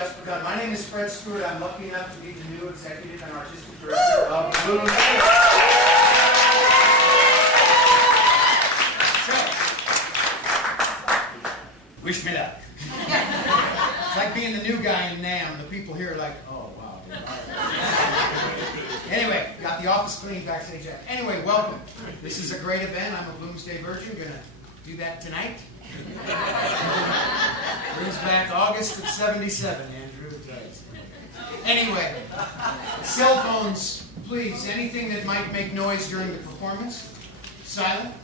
just begun. My name is Fred Stewart. I'm lucky enough to be the new executive and artistic director of Bloomsday. Wish me luck. It's like being the new guy in NAMM. The people here are like, oh, wow. Anyway, got the office clean, backstage. Anyway, welcome. This is a great event. I'm a Bloomsday virgin. Going to do that tonight. Brings back August of '77, Andrew. Anyway, cell phones, please. Anything that might make noise during the performance, silent.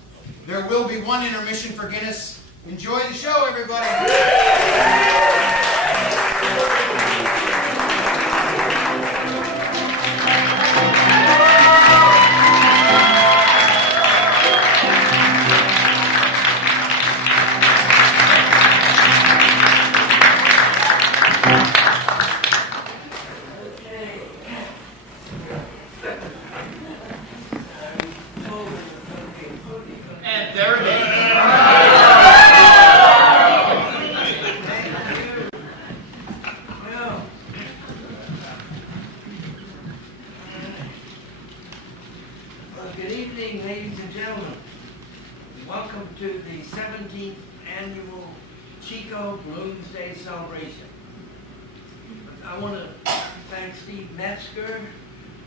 There will be one intermission for Guinness. Enjoy the show, everybody. And there it is. Good evening, ladies and gentlemen. Welcome to the 17th annual Chico Bloomsday celebration. I want to thank Steve Metzger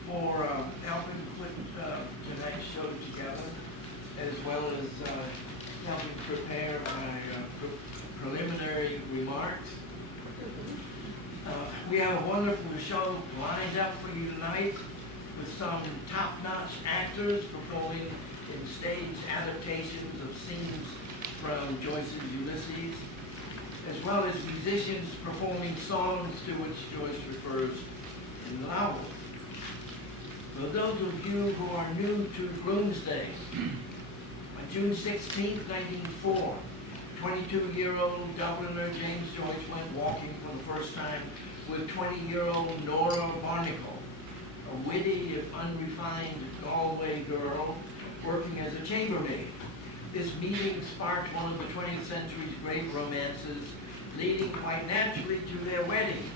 for helping put tonight's show together, as well as helping prepare my preliminary remarks. We have a wonderful show lined up for you tonight, with some top-notch actors performing in stage adaptations of scenes from Joyce's Ulysses, as well as musicians performing songs to which Joyce refers in the novel. For those of you who are new to Bloomsday, on June 16, 1904, 22-year-old Dubliner James Joyce went walking for the first time with 20-year-old Nora Barnacle, a witty if unrefined Galway girl working as a chambermaid. This meeting sparked one of the 20th century's great romances, leading quite naturally to their wedding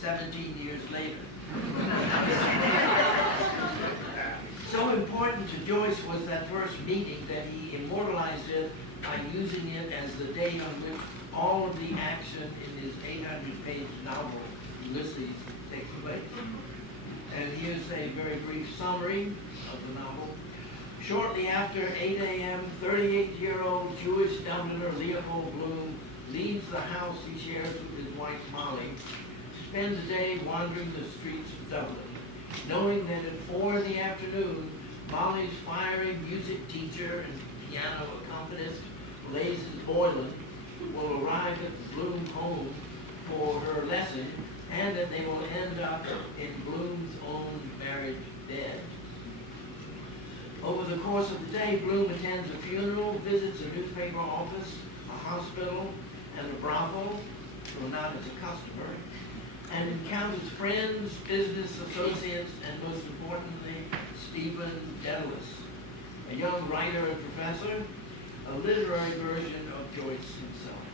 17 years later. So important to Joyce was that first meeting that he immortalized it by using it as the date on which all of the action in his 800-page novel, Ulysses, takes place. And here's a very brief summary of the novel. Shortly after 8 a.m., 38-year-old Jewish Dubliner Leopold Bloom leaves the house he shares with his wife Molly to spend the day wandering the streets of Dublin, knowing that at 4 in the afternoon, Molly's fiery music teacher and piano accompanist, Blazes Boylan, will arrive at the Bloom home for her lesson, and that they will end up in Bloom's own marriage bed. Over the course of the day, Bloom attends a funeral, visits a newspaper office, a hospital, and a brothel, though not as a customer, and encounters friends, business associates, and most importantly, Stephen Dedalus, a young writer and professor, a literary version of Joyce himself.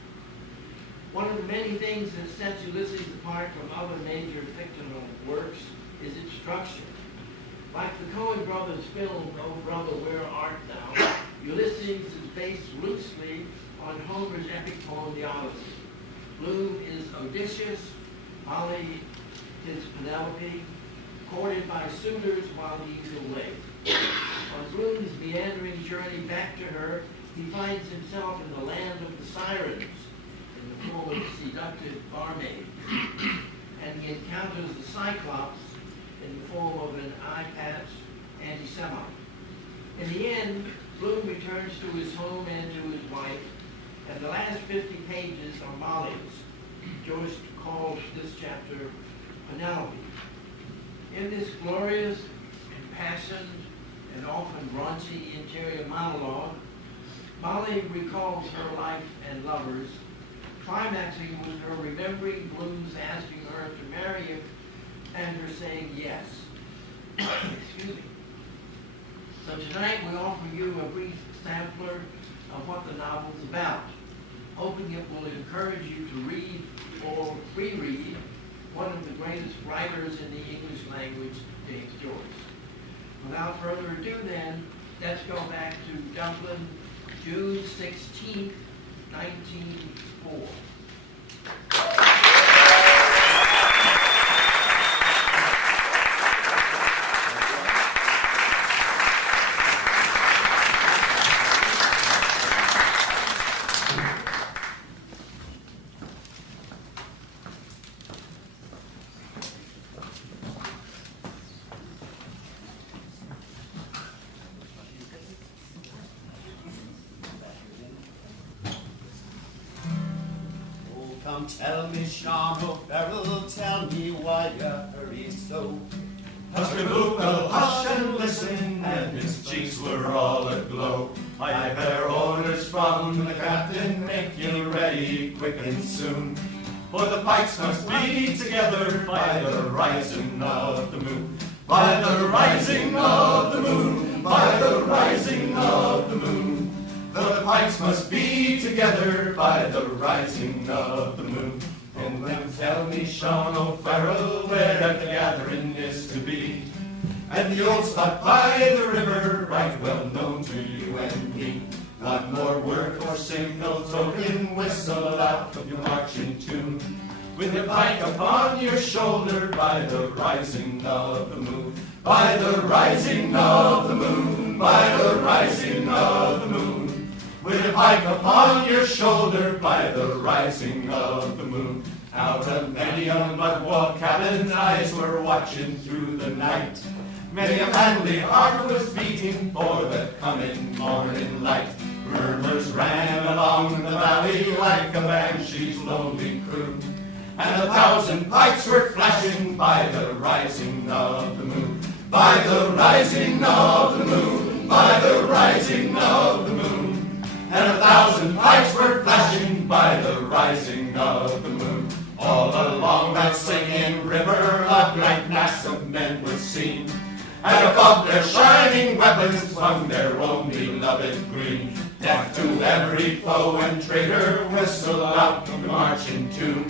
One of the many things that sets Ulysses apart from other major fictional works is its structure. Like the Coen brothers' film, Oh Brother, Where Art Thou?, Ulysses is based loosely on Homer's epic poem, The Odyssey. Bloom is Odysseus, Molly is Penelope, courted by suitors while he's away. On Bloom's meandering journey back to her, he finds himself in the land of the sirens, in the form of a seductive barmaid, and he encounters the Cyclops in the form of an eye-patched anti-Semite. In the end, Bloom returns to his home and to his wife, and the last 50 pages are Molly's. Joyce calls this chapter Penelope. In this glorious, impassioned, and often raunchy interior monologue, Molly recalls her life and lovers, climaxing with her remembering Bloom's asking her to marry him and her saying yes. Excuse me. So tonight we offer you a brief sampler of what the novel's about. hoping it will encourage you to read or reread one of the greatest writers in the English language, James Joyce. Without further ado then, let's go back to Dublin, June 16th, 1904. Come tell me, Sean O'Farrell, tell me why you hurry so. Hush-a-boo, well, hush and listen, and his cheeks were all aglow. I have their orders from the captain, make you ready quick and soon. For the pikes must be together by the rising of the moon. By the rising of the moon, by the rising of the moon. The pikes must be together by the rising of the moon. And then tell me, Sean O'Farrell, where the gathering is to be. At the old spot by the river, right well known to you and me. One more word or signal token, whistle out your marching tune. With your pike upon your shoulder by the rising of the moon. By the rising of the moon, by the rising of the moon. With a pike upon your shoulder by the rising of the moon. Out of many a mud wall cabin eyes were watching through the night. Many a manly heart was beating for the coming morning light. Murmurs ran along the valley like a banshee's lonely croon. And 1,000 pikes were flashing by the rising of the moon. By the rising of the moon, by the rising of the moon. And 1,000 pikes were flashing by the rising of the moon. All along that singing river a great mass of men was seen. And above their shining weapons swung their own beloved green. Death to every foe and traitor, whistle out the marching tune.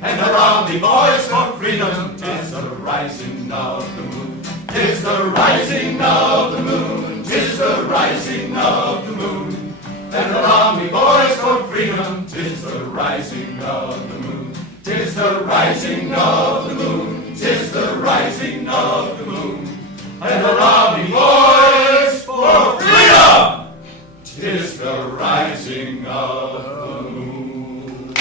And around the boys for freedom, 'tis the rising of the moon. 'Tis the rising of the moon, 'tis the rising of the moon. And around me, boys, for freedom, 'tis the rising of the moon. 'Tis the rising of the moon, 'tis the rising of the moon. And around me, boys, for freedom, 'tis the rising of the moon.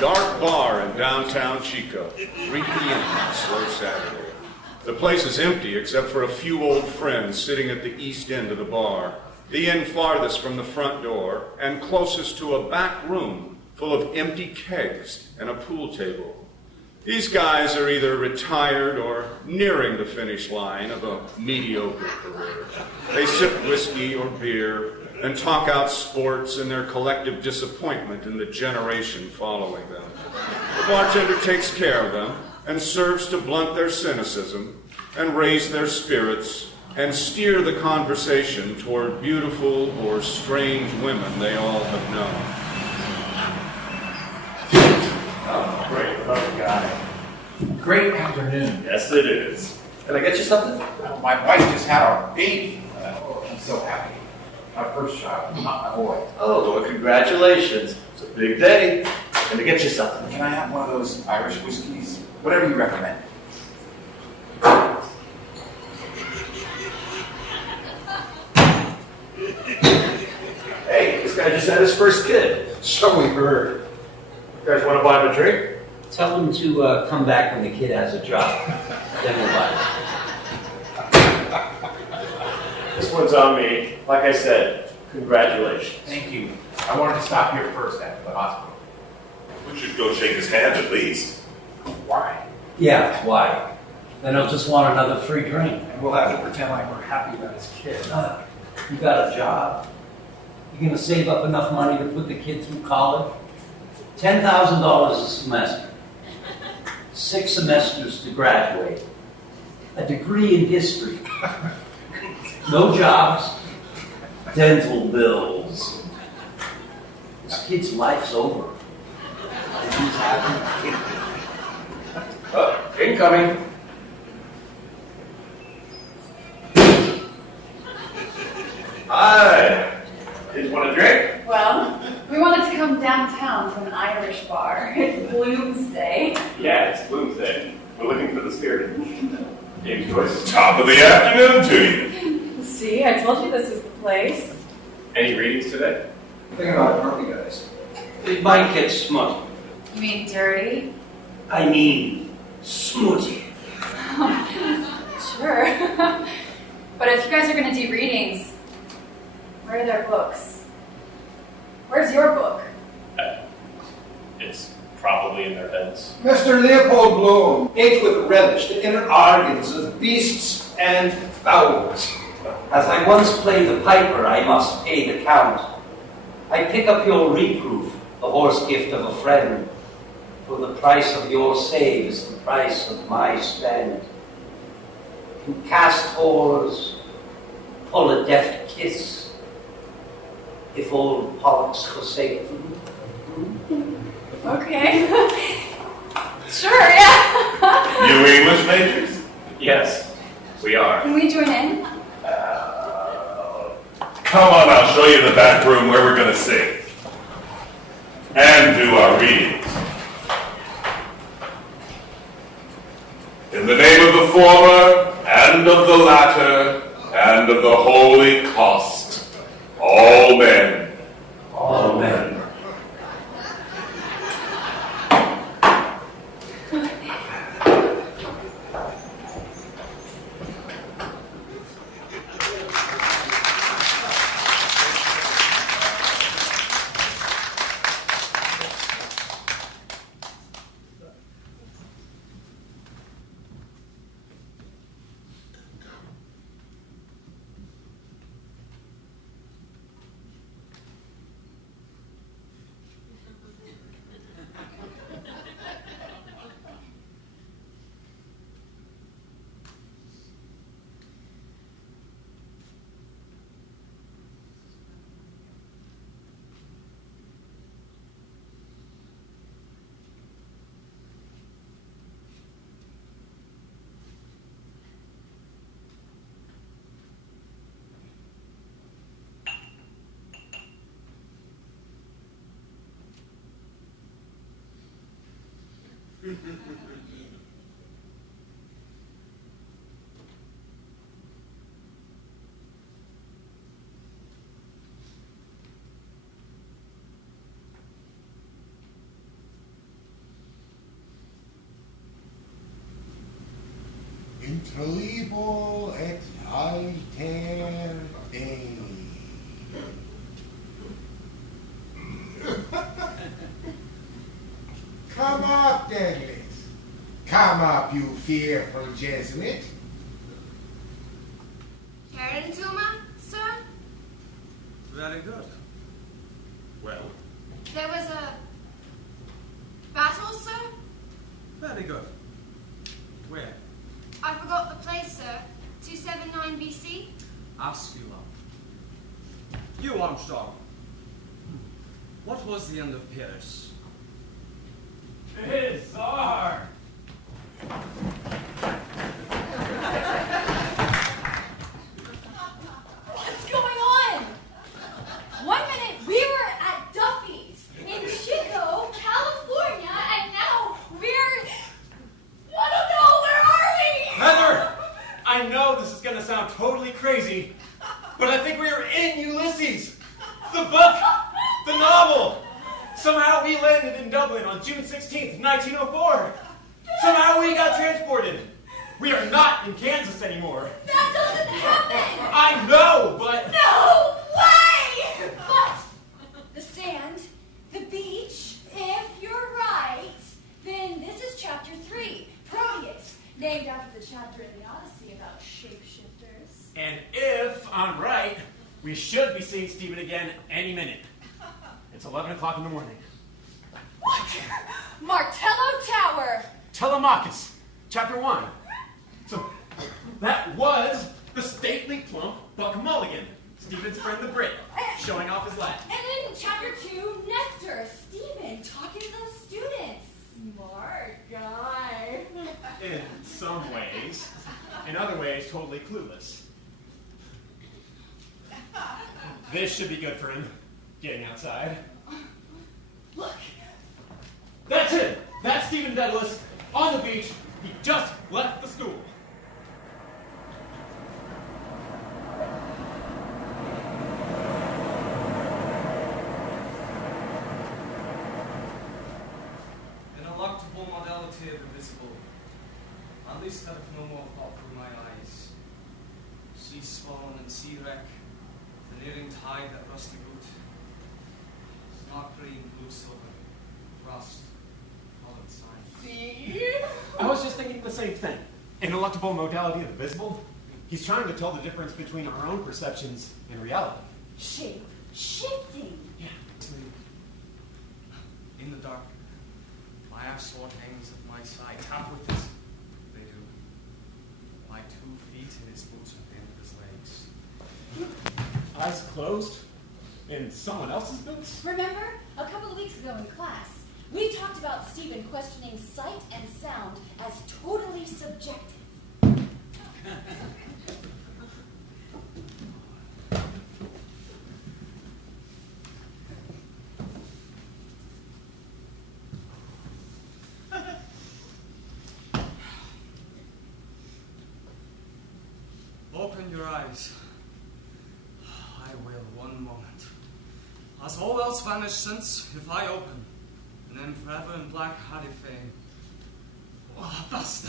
Dark bar in downtown Chico, 3 p.m. slow Saturday. The place is empty except for a few old friends sitting at the east end of the bar, the end farthest from the front door and closest to a back room full of empty kegs and a pool table. These guys are either retired or nearing the finish line of a mediocre career. They sip whiskey or beer and talk out sports and their collective disappointment in the generation following them. The bartender takes care of them and serves to blunt their cynicism and raise their spirits and steer the conversation toward beautiful or strange women they all have known. Oh, great. Oh, guy. Great afternoon. Yes, it is. Can I get you something? My wife just had our baby. I'm so happy. My first child, not my boy. Oh, well, congratulations. It's a big day. Can I get you something? Can I have one of those Irish whiskeys? Whatever you recommend. Hey, this guy just had his first kid. So we heard. You guys want to buy him a drink? Tell him to come back when the kid has a job. Then we'll buy it. This one's on me. Like I said, congratulations. Thank you. I wanted to stop here first after the hospital. We should go shake his hand at least. Why? Yeah, why? Then he'll just want another free drink. And we'll have to pretend like we're happy about his kid. You got a job. You're gonna save up enough money to put the kid through college? $10,000 a semester. 6 semesters to graduate. A degree in history. No jobs. Dental bills. This kid's life's over. And he's happy. Oh, incoming. Hi. Kids want a drink? Well, we wanted to come downtown to an Irish bar. It's Bloomsday. Yeah, it's Bloomsday. We're looking for the spirit. James Joyce. Top of the afternoon to you. See, I told you this was the place. Any readings today? Think about it, aren't we, guys? It might get smutty. You mean dirty? I mean, smutty. Sure. But if you guys are going to do readings, where are their books? Where's your book? It's probably in their heads. Mr. Leopold Bloom ate with relish the inner organs of beasts and fowls. As I once played the piper, I must pay the count. I pick up your reproof, the horse gift of a friend. For the price of your save is the price of my spend. Can cast whores, pull a deft kiss, if old Pollux forsake them. Okay. Sure, yeah. You English majors? Yes, we are. Can we join in? Come on, I'll show you the back room where we're going to sing. And do our readings. In the name of the former, and of the latter, and of the holy cost, all men. All men. Intribo et alter Dei. Come up, Douglas. Come up, you fearful Jesuit. Sheridan Tuma, sir? Very good. Well, There was a battle, sir? very good. Where? I forgot the place, sir. 279 BC? Asculum. You, Armstrong. What was the end of Pyrrhus? Bizarre! What's going on? 1 minute we were at Duffy's in Chico, California, and now we're... I don't know, where are we? Heather! I know this is going to sound totally crazy, but I think we are in Ulysses. The book, the novel. Somehow we landed in Dublin on June 16th, 1904. Somehow we got transported. We are not in Kansas anymore. That doesn't happen! I know, but... No way! But the sand, the beach, if you're right, then this is chapter 3, Proteus, named after the chapter in the Odyssey about shapeshifters. And if I'm right, We should be seeing Stephen again any minute. It's 11 o'clock in the morning. What? Martello Tower! Telemachus, chapter 1. So, that was the stately plump Buck Mulligan, Stephen's friend the Brit, showing off his Latin. And in chapter 2, Nestor, Stephen, talking to those students. Smart guy. In some ways. In other ways, totally clueless. This should be good for him, getting outside. Look. That's it! That's Stephen Dedalus on the beach. He just left the school. Ineluctable modality of the visible. At least that if no more thought through my eyes. Sea swan and sea wreck, the nearing tide that rusty boot. Snark green, blue silver, rust, colored sign. See? I was just thinking the same thing. Ineluctable modality of the visible. He's trying to tell the difference between our own perceptions and reality. Shape shifting. Yeah. In the dark, my axe sword hangs at my side. Tap with this. They do. My 2 feet in his boots at the end of his legs. Eyes closed? In someone else's boots? Remember, a couple of weeks ago in class, we talked about Stephen questioning sight and sound as totally subjective. Open your eyes. I will one moment. Has all else vanished since, if I open, and then forever in black Harry fame? Oh, basta!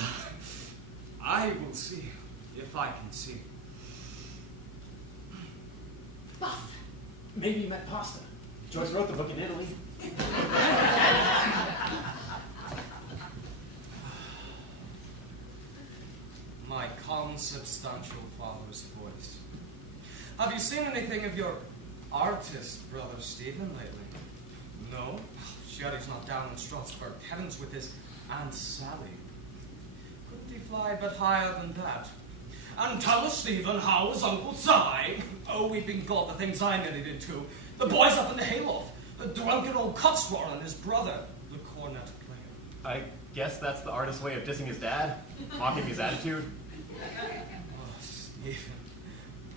I will see, if I can see. Pasta. Maybe you meant pasta. Joyce wrote the book in Italy. My consubstantial father's voice. Have you seen anything of your artist, brother Stephen, lately? No? Sure he's not down in Strasbourg. Heavens with his Aunt Sally. Couldn't he fly a bit higher than that? And tell us, Stephen, how is Uncle Si? Oh, weeping God, the things I nearly did too. The boys up in the hayloft. The drunken old Cotswall and his brother, the cornet player. I guess that's the artist's way of dissing his dad, mocking his attitude. Oh, Stephen,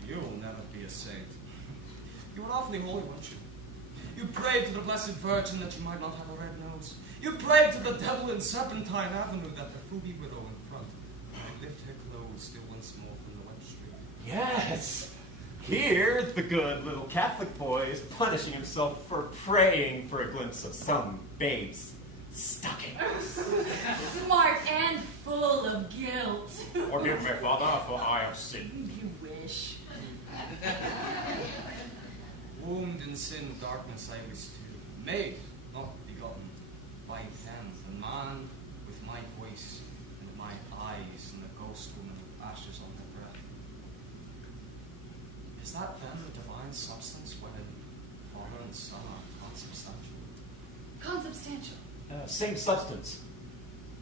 you will never be a saint. You were awfully holy, weren't you? You prayed to the Blessed Virgin that you might not have a red nose. You prayed to the devil in Serpentine Avenue that the fruity widow in front might lift her clothes still once more from the wet street. Yes! Here, the good little Catholic boy is punishing himself for praying for a glimpse of some babe's stockings. Smart and full of guilt. Forgive me, Father, for I have sinned. You wish. Wombed in sin, darkness I was too. Made, not begotten, by hands, and man with my voice and my eyes, and the ghost woman with ashes on her breath. Is that then the divine substance wherein Father and Son are consubstantial? Consubstantial. Same substance.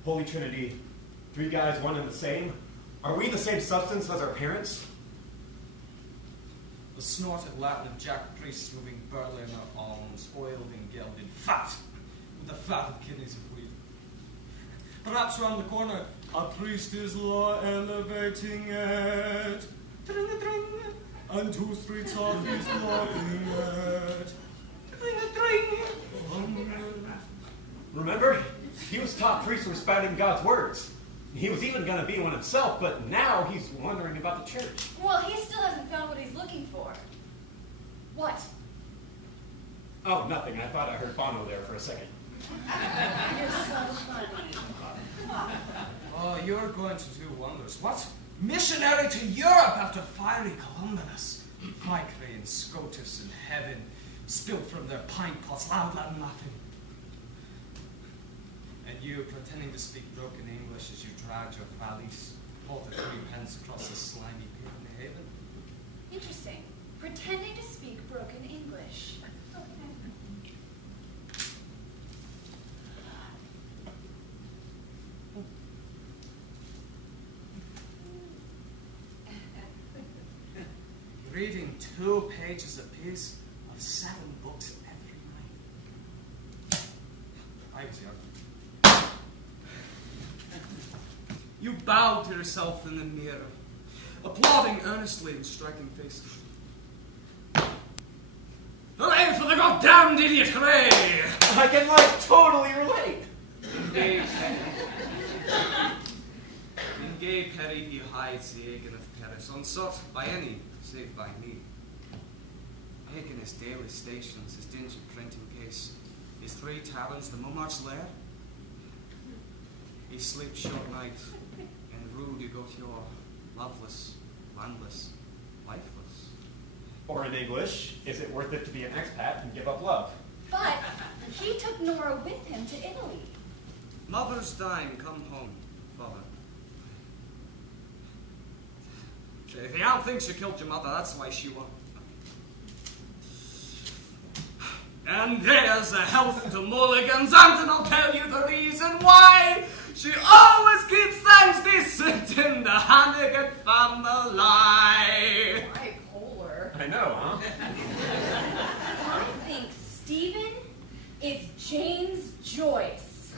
Holy Trinity, 3 guys, one and the same. Are we the same substance as our parents? The snorted Latin of Jack priests moving burly in their arms, oiled and gilded, fat, with the fat of kidneys of wheat. Perhaps round the corner, a priest is elevating it, tring-a-tring, and 2 streets off he's blocking it, tring-a-tring. Remember? He was taught priests were spouting God's words. He was even going to be one himself, but now he's wondering about the church. Well, he still hasn't found what he's looking for. What? Oh, nothing. I thought I heard Bono there for a second. You're so funny. Oh, you're going to do wonders. What? Missionary to Europe after fiery Columbanus. Ficre and Scotus in heaven, spilled from their pint pots, loud Latin laughing. And you, pretending to speak broken English as you dragged your valise, halted 3 pence across the slimy pavement haven. Interesting. pretending to speak broken English. Reading 2 pages apiece of 7 books every night. I was young. You bowed to yourself in the mirror, applauding earnestly and striking faces. Hooray for the goddamned idiot, hooray! I can, like, totally relate. In gay Perry he hides the Egan of Paris, unsought by any, save by me. Egan his daily stations, his dingy printing case, his 3 talents, the monarch's lair. He sleeps short night, and rude you go to your loveless, landless, lifeless. Or in English, is it worth it to be an expat and give up love? But he took Nora with him to Italy. Mother's dying, come home, father. If the aunt thinks you killed your mother, that's why she won. And there's a health to mulligans, and I'll tell you the reason why. She always keeps things decent in the Hannigan family. Bipolar. I know, huh? I think Stephen is James Joyce.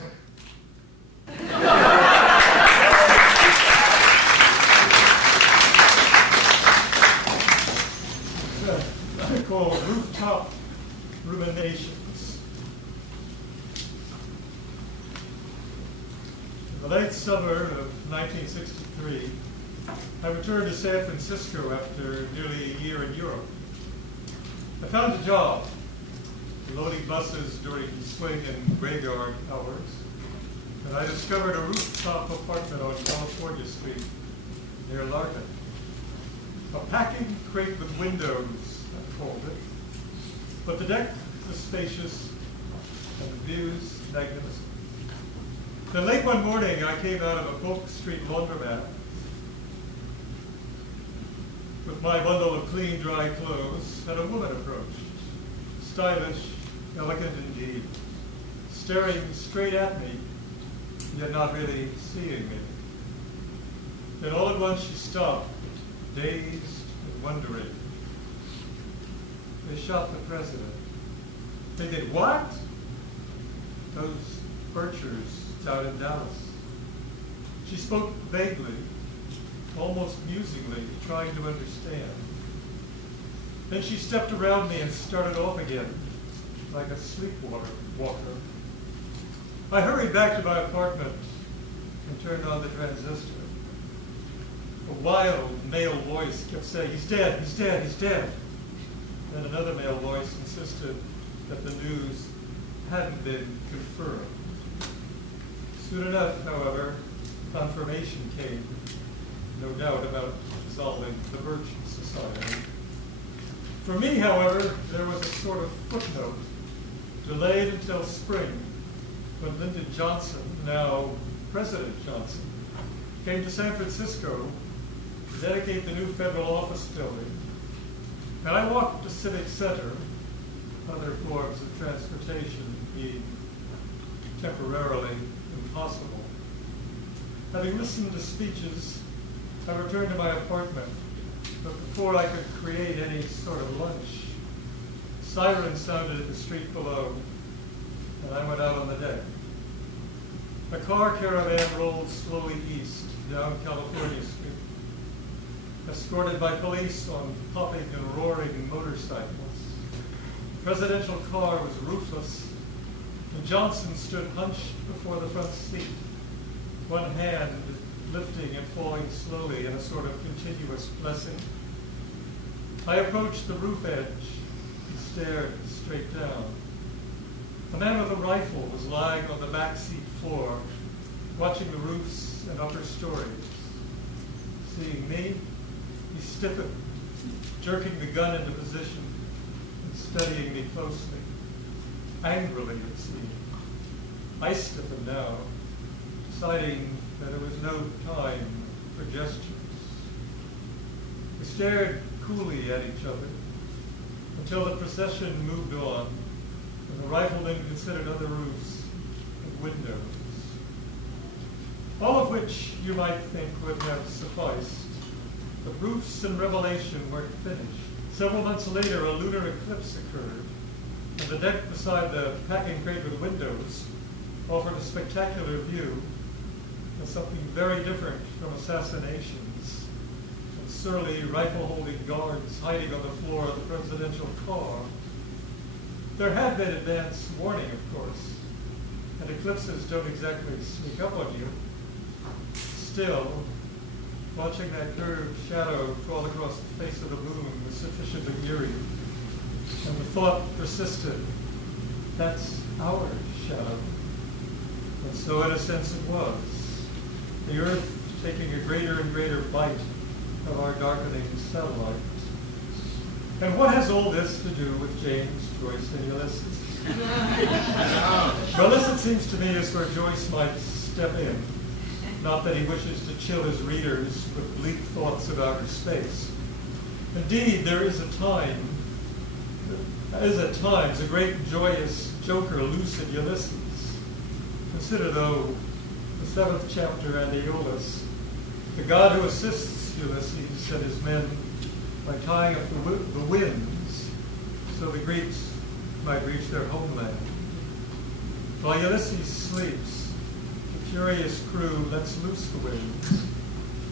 I call rooftop ruminations. In the late summer of 1963, I returned to San Francisco after nearly a year in Europe. I found a job loading buses during swing and graveyard hours, and I discovered a rooftop apartment on California Street near Larkin. A packing crate with windows, I called it, but the deck was spacious and the views magnificent. Then late one morning, I came out of a Polk Street laundromat with my bundle of clean, dry clothes, and a woman approached, stylish, elegant indeed, staring straight at me, yet not really seeing me. Then all at once she stopped, dazed and wondering. They shot the president. They did what? Those Birchers down in Dallas. She spoke vaguely, almost musingly, trying to understand. Then she stepped around me and started off again, like a sleepwalker. I hurried back to my apartment and turned on the transistor. A wild male voice kept saying, "He's dead, he's dead, he's dead." Then another male voice insisted that the news hadn't been confirmed. Soon enough, however, confirmation came, no doubt about dissolving the Birch Society. For me, however, there was a sort of footnote, delayed until spring, when Lyndon Johnson, now President Johnson, came to San Francisco to dedicate the new federal office building. And I walked to Civic Center, other forms of transportation being temporarily impossible. Having listened to speeches, I returned to my apartment, but before I could create any sort of lunch, sirens sounded at the street below, and I went out on the deck. A car caravan rolled slowly east down California Street, escorted by police on popping and roaring motorcycles. The presidential car was roofless, and Johnson stood hunched before the front seat, one hand lifting and falling slowly in a sort of continuous blessing. I approached the roof edge and stared straight down. A man with a rifle was lying on the back seat floor, watching the roofs and upper stories. Seeing me, he stiffened, jerking the gun into position and studying me closely. Angrily, it seemed. I stiffened now, deciding that there was no time for gestures. We stared coolly at each other, until the procession moved on, and the riflemen considered other roofs and windows. All of which you might think would have sufficed. The roofs in Revelation weren't finished. Several months later, a lunar eclipse occurred, and the deck beside the packing crate with windows offered a spectacular view of something very different from assassinations and surly rifle-holding guards hiding on the floor of the presidential car. There had been advance warning, of course, and eclipses don't exactly sneak up on you. Still, watching that curved shadow crawl across the face of the moon was sufficiently eerie, and the thought persisted, that's our shadow. And so in a sense it was, the Earth taking a greater and greater bite of our darkening satellite. And what has all this to do with James, Joyce, and Ulysses? Well, this, it seems to me, is where Joyce might step in. Not that he wishes to chill his readers with bleak thoughts of outer space. Indeed, there is at times a great joyous joker loose in Ulysses. Consider, though, the 7th chapter and Aeolus, the god who assists Ulysses and his men by tying up the winds so the Greeks might reach their homeland. While Ulysses sleeps, the furious crew lets loose the winds,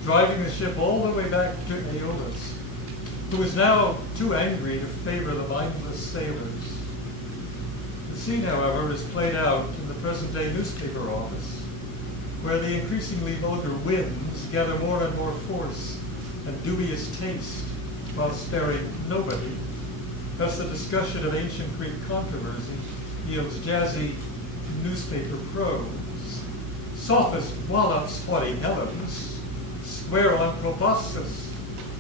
driving the ship all the way back to Aeolus, who is now too angry to favor the mindless sailors. The scene, however, is played out in the present-day newspaper office, where the increasingly vulgar winds gather more and more force and dubious taste while sparing nobody. Thus the discussion of ancient Greek controversy yields jazzy newspaper prose. Sophist wallops haughty Hellenes, swear on proboscis,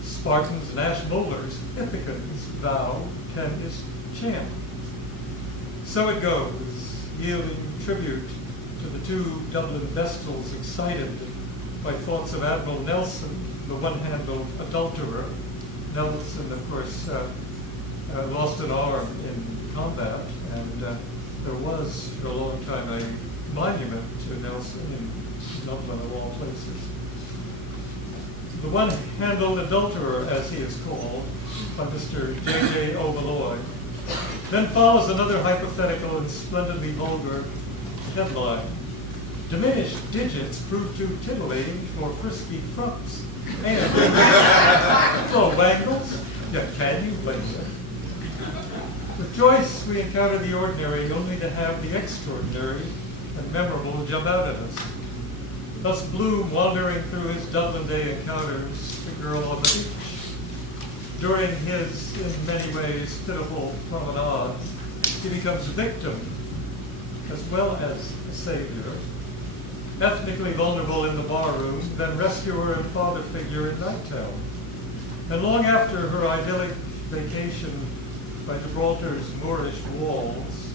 Spartans gnash molars, Ithacans vow tempest chant. So it goes, yielding tribute to the two Dublin Vestals excited by thoughts of Admiral Nelson, the one-handled adulterer. Nelson, of course, lost an arm in combat, and there was, for a long time, a monument to Nelson in Dublin, of all places. The one-handled adulterer, as he is called, by Mr. J.J. O'Malloy. Then follows another hypothetical and splendidly vulgar headline. Diminished digits prove too titillating for frisky frumps. And so Wangles, yeah, can you blame it? With Joyce, we encounter the ordinary only to have the extraordinary and memorable jump out at us. Thus Bloom, wandering through his Dublin day, encounters the girl on the beach. During his, in many ways, pitiful promenade, he becomes a victim as well as a savior. Ethnically vulnerable in the barroom, then rescuer and father figure in Nighttown. And long after her idyllic vacation by Gibraltar's Moorish walls,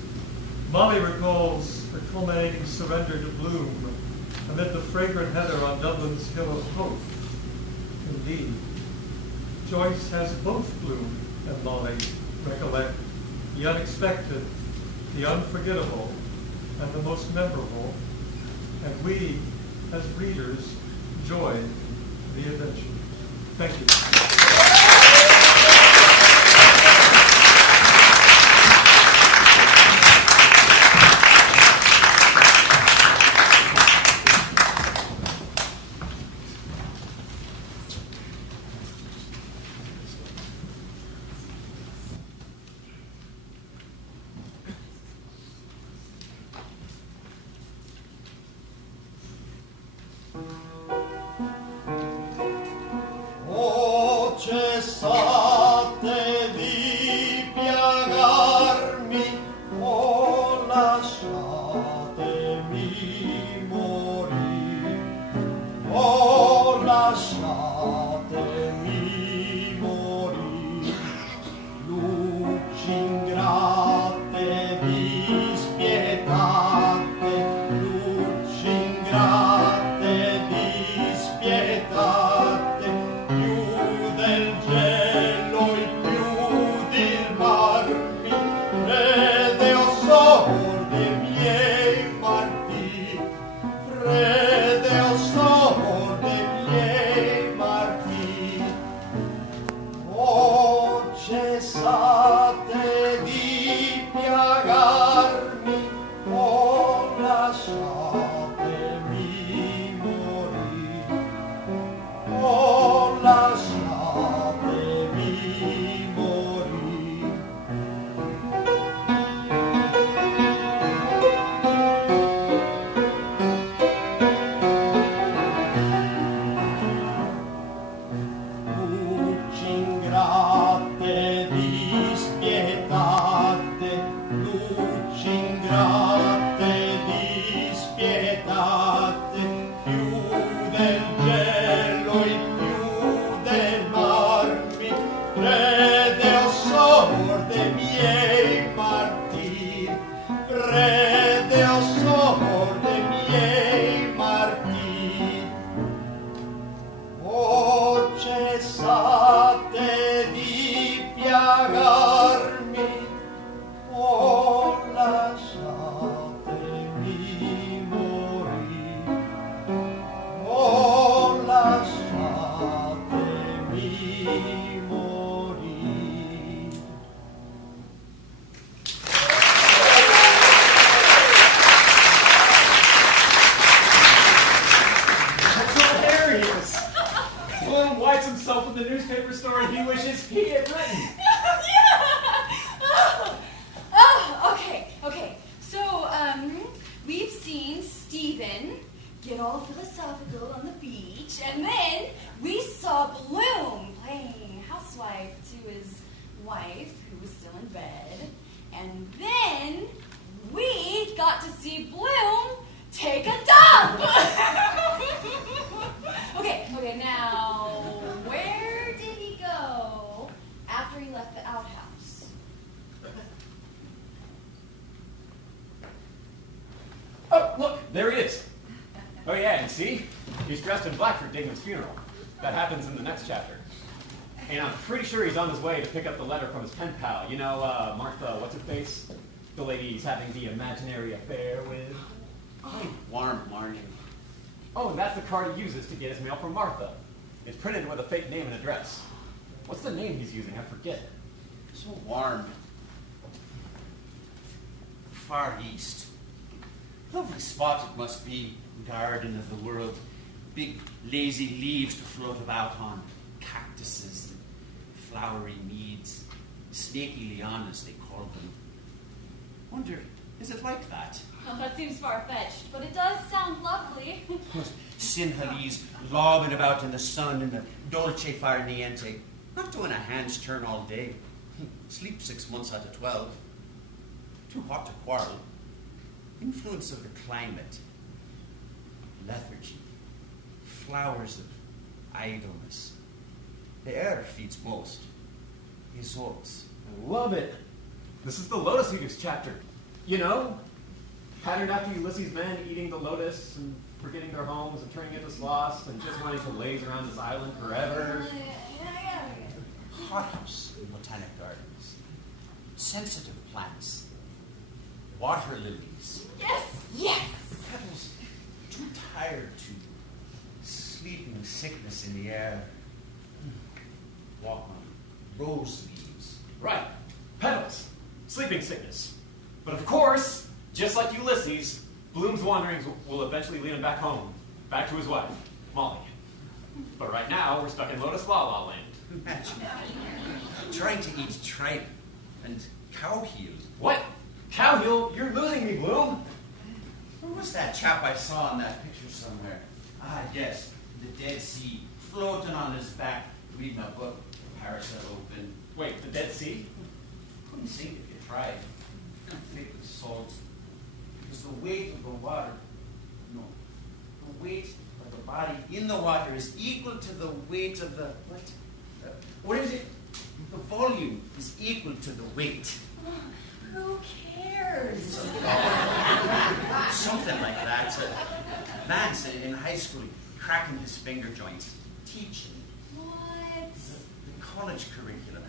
Molly recalls her culminating surrender to Bloom amid the fragrant heather on Dublin's Hill of Hope. Indeed, Joyce has both Bloom and Molly recollect the unexpected, the unforgettable, and the most memorable, and we, as readers, enjoy the adventure. Thank you. Cessate di piagarmi, o lasciatemi morire, o lasciatemi morire, luci ingrate, dispietate, luci ingrate, dispietate, più del cielo e più del mare. himself with the newspaper story he wishes he had written. Okay. So, we've seen Stephen get all philosophical on the beach, and then we saw Bloom playing housewife to his wife, who was still in bed, and then we got to see Bloom take a dump! Okay, now, where did he go after he left the outhouse? Oh, look, there he is. Oh yeah, and see? He's dressed in black for Digman's funeral. That happens in the next chapter. And I'm pretty sure he's on his way to pick up the letter from his pen pal. You know, Martha, what's her face? The lady he's having the imaginary affair with. Warm morning. Oh, and that's the card he uses to get his mail from Martha. It's printed with a fake name and address. What's the name he's using? I forget. So warm. Far East. Lovely spot it must be. Garden of the world. Big lazy leaves to float about on. Cactuses and flowery meads. Snaky lianas, they call them. Wonder, is it like that? Well, that seems far-fetched, but it does sound lovely. Sinhalese lobbing about in the sun in the dolce far niente. Not doing a hand's turn all day. Sleep 6 months out of 12. Too hot to quarrel. Influence of the climate. Lethargy. Flowers of idleness. The air feeds most. Results. I love it. This is the Lotus Eaters chapter. You know, patterned after Ulysses' men eating the lotus and forgetting their homes and turning into sloths and just wanting to laze around this island forever. Hothouse in botanic gardens. Sensitive plants. Water lilies. Yes! Petals too tired to. Sleeping sickness in the air. Walk on rose leaves. Right. Petals. Sleeping sickness. But of course, just like Ulysses, Bloom's wanderings will eventually lead him back home. Back to his wife, Molly. But right now, we're stuck in Lotus La La Land. Imagine trying to eat tripe and cow heel. What? Cow heel? You're losing me, Bloom. Who was that chap I saw in that picture somewhere? Ah, yes, the Dead Sea, floating on his back, reading a book, parasol open. Wait, the Dead Sea? Couldn't sink if you tried. Thick with salt. Because the weight of the water, no, the weight of the body in the water is equal to the weight of the, what is it? The volume is equal to the weight. Who cares? Something like that. Man's in high school cracking his finger joints, teaching. What? The college curriculum.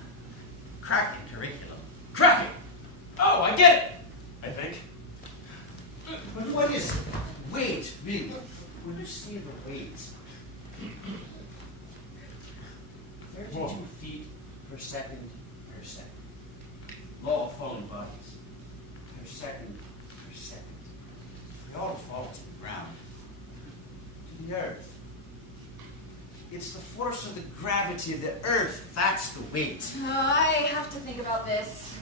Cracking curriculum. Cracking! Oh, I get it! I think. But what is weight, really? When you see the weight. 32 Whoa. feet per second per second. Law of falling bodies. Per second per second. They all fall to the ground. To the earth. It's the force of the gravity of the earth. That's the weight. I have to think about this.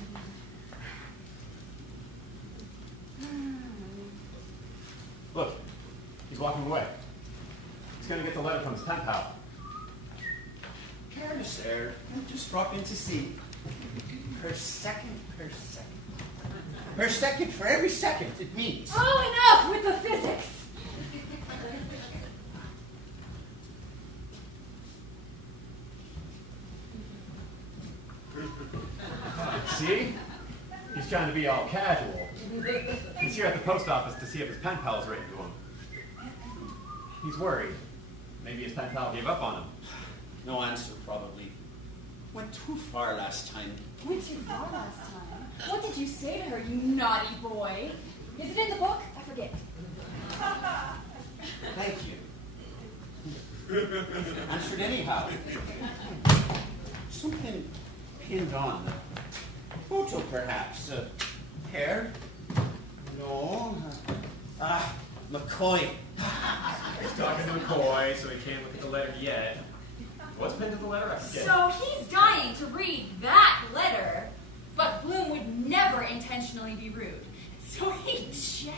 Look, he's walking away. He's going to get the letter from his pen pal. Careless there. I'm just dropping to see. Per second per second. Per second for every second it means. Oh, enough with the physics! See? He's trying to be all casual. He's here at the post office to see if his pen pal's written to him. He's worried. Maybe his pen pal gave up on him. No answer, probably. Went too far last time. Went too far last time. What did you say to her, you naughty boy? Is it in the book? I forget. Thank you. Answered anyhow. Something pinned on. A photo, perhaps. Hair? No. McCoy. He's talking to McCoy, so he can't look at the letter yet. What's pinned to the letter? I forget. So he's dying to read that letter, but Bloom would never intentionally be rude. So he chats.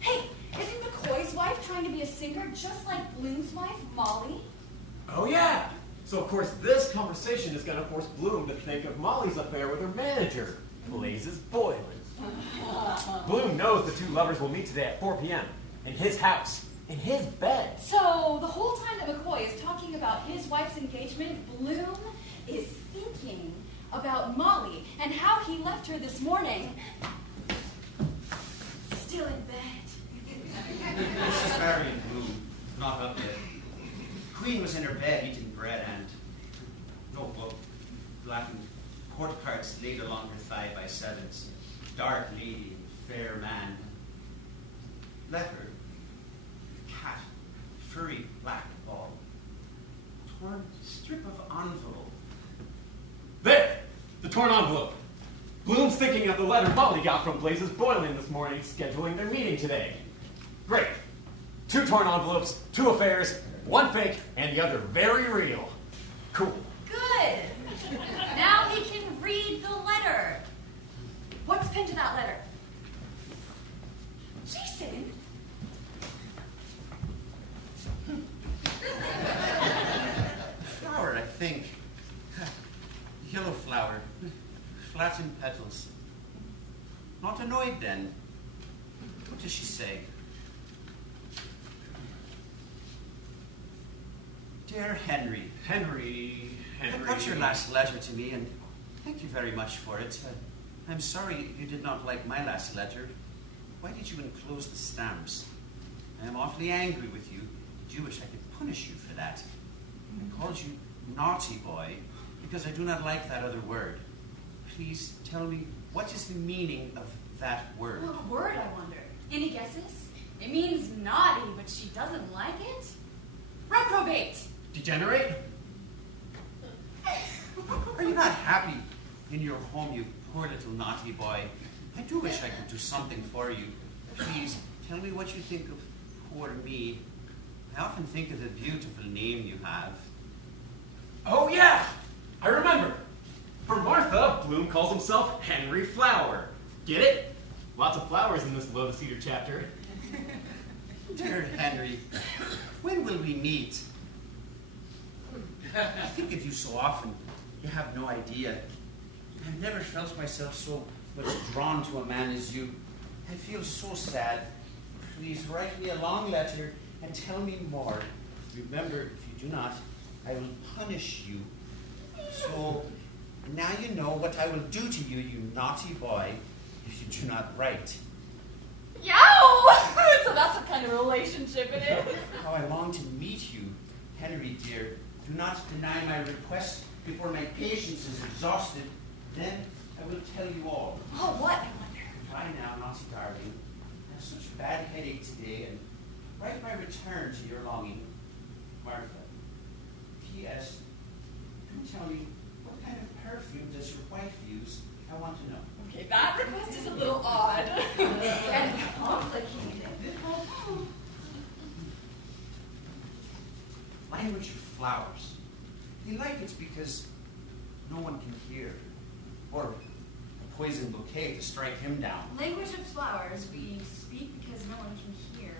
Hey, isn't McCoy's wife trying to be a singer just like Bloom's wife, Molly? Oh, yeah. So, of course, this conversation is going to force Bloom to think of Molly's affair with her manager, Blazes Boylan. Bloom knows the two lovers will meet today at 4 p.m. in his house, in his bed. So the whole time that McCoy is talking about his wife's engagement, Bloom is thinking about Molly and how he left her this morning, still in bed. Mrs. Marion Bloom, not up yet. Queen was in her bed eating bread and notebook, Latin court cards laid along her thigh by sevens. Dark lady, fair man. Leopard, cat, furry black ball. Torn strip of envelope. There! The torn envelope. Bloom's thinking of the letter Molly got from Blazes Boylan this morning, scheduling their meeting today. Great. 2 torn envelopes, 2 affairs, 1 fake, and the other very real. Cool. Good. Now he can read the letter. What's pinned to that letter? Jason? Flower, I think. Yellow flower. Flattened petals. Not annoyed then. What does she say? Dear Henry. Henry. I got your last letter to me, and thank you very much for it. I'm sorry you did not like my last letter. Why did you enclose the stamps? I am awfully angry with you. I do wish I could punish you for that. I called you naughty boy because I do not like that other word. Please tell me, what is the meaning of that word? What word, I wonder? Any guesses? It means naughty, but she doesn't like it? Reprobate! Degenerate? Are you not happy in your home, you poor little naughty boy? I do wish I could do something for you. Please, tell me what you think of poor me. I often think of the beautiful name you have. Oh, yeah! I remember. For Martha, Bloom calls himself Henry Flower. Get it? Lots of flowers in this Lotus Eater chapter. Dear Henry, when will we meet? I think of you so often, you have no idea. I've never felt myself so much drawn to a man as you. I feel so sad. Please write me a long letter and tell me more. Remember, if you do not, I will punish you. So, now you know what I will do to you, you naughty boy, if you do not write. Yow! So that's what kind of relationship it is. How I long to meet you, Henry dear. Do not deny my request before my patience is exhausted. Then I will tell you all. Oh, what? I wonder. Try now, naughty darling. I have such a bad headache today, and write my return to your longing. Martha. P.S. Do tell me, what kind of perfume does your wife use? I want to know. Okay, that request is a little odd. And complicated. Language of flowers. He likes it because no one can hear. Or a poison bouquet to strike him down. Language of flowers. We speak because no one can hear.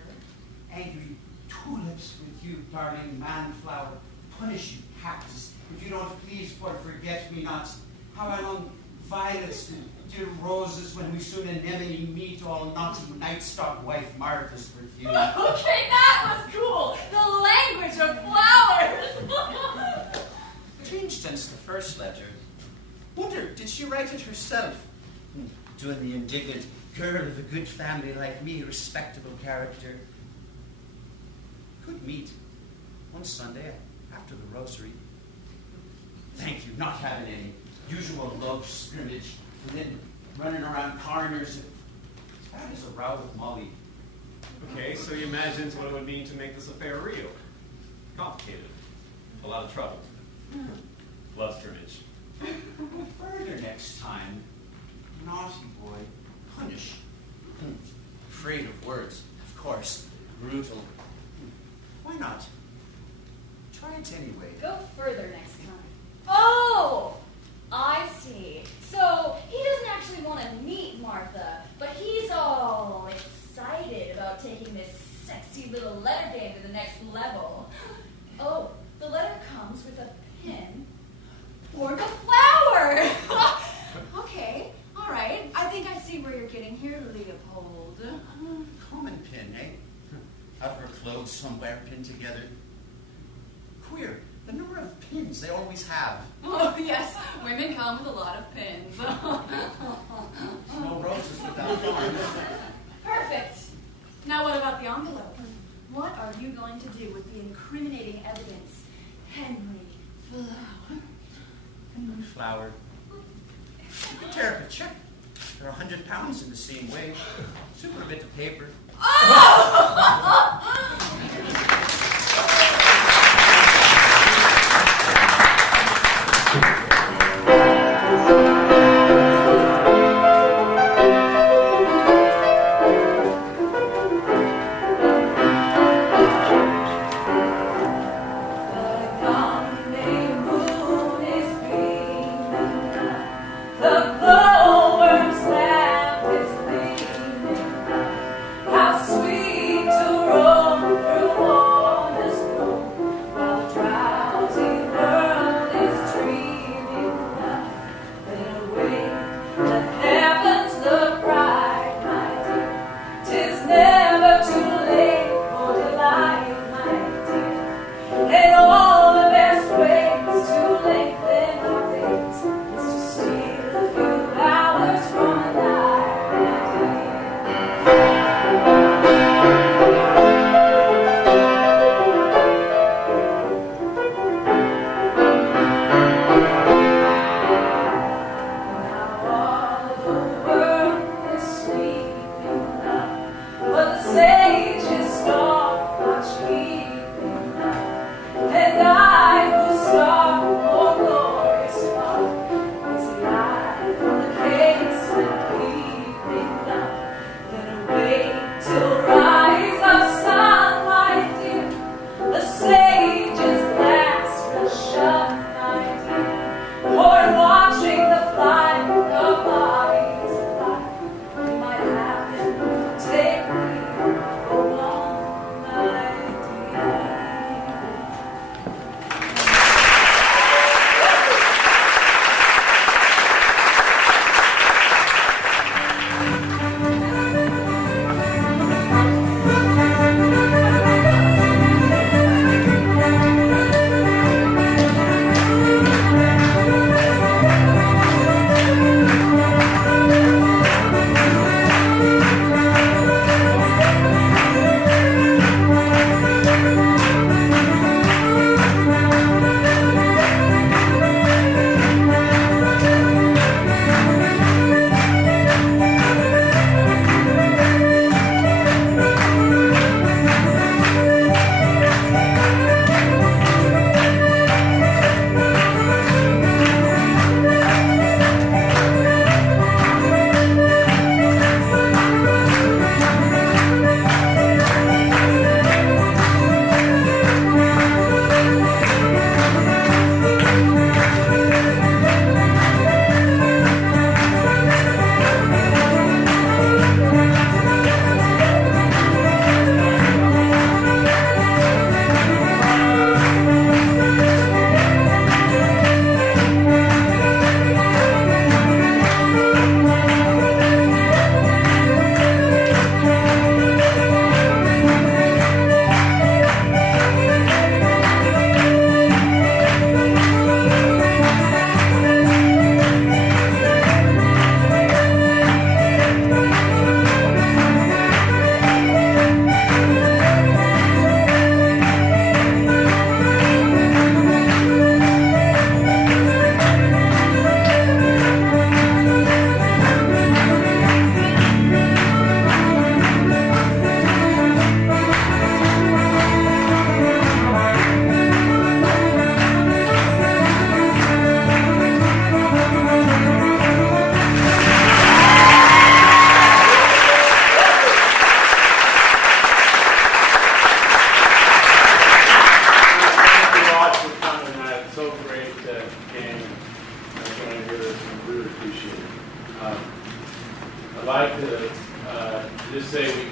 Angry tulips with you, darling man-flower. Punish you, cactus, if you don't please for forget-me-nots. How I long violets and dear roses when we soon anemone meet, all naughty night-stalk wife Martha's perfume. Okay, that was cool. The language of flowers. Changed since the first letter. Wonder, did she write it herself? Doing the indignant girl of a good family like me, respectable character. Could meet one Sunday after the rosary. Thank you, not having any usual love scrimmage and then running around corners. As bad as a row with Molly. Okay, so he imagines what it would mean to make this affair real. Complicated. A lot of trouble. Love scrimmage. Further next time, naughty boy, punish. Afraid of words, of course. Brutal. Why not? Try right anyway. Go further next time. Oh, I see. So he doesn't actually want to meet Martha, but he's all excited about taking this sexy little letter game to the next level. Oh, the letter comes with a pin or the flower. Okay, all right. I think I see where you're getting here, Leopold. Common pin, eh? Out of her clothes somewhere pinned together. Queer. The number of pins they always have. Oh, yes. Women come with a lot of pins. No roses without thorns. Perfect. Now what about the envelope? What are you going to do with the incriminating evidence? Henry Flower. Henry Flower. You can tear up a check. There are 100 pounds in the same way. Super a bit of paper. How sweet to roam through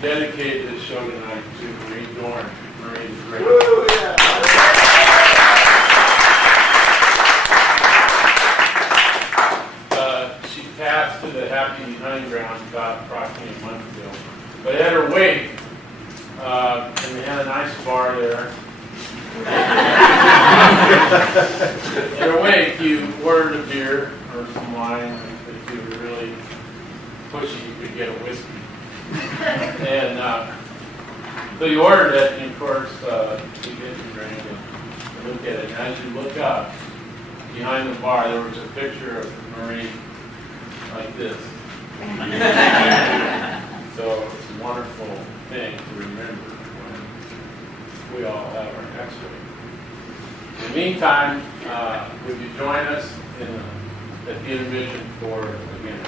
dedicated this show tonight to Marie Dorn. Marie is great. She passed to the Happy Hunting Ground about approximately a month ago. But at her wake, and they had a nice bar there. At her wake, you ordered a beer or some wine. If you were really pushy, you could get a whiskey. And so you ordered it, and of course, you get your drink and look at it. And as you look up, behind the bar, there was a picture of Marie like this. So it's a wonderful thing to remember when we all have our next week. In the meantime, would you join us at the intermission for, again,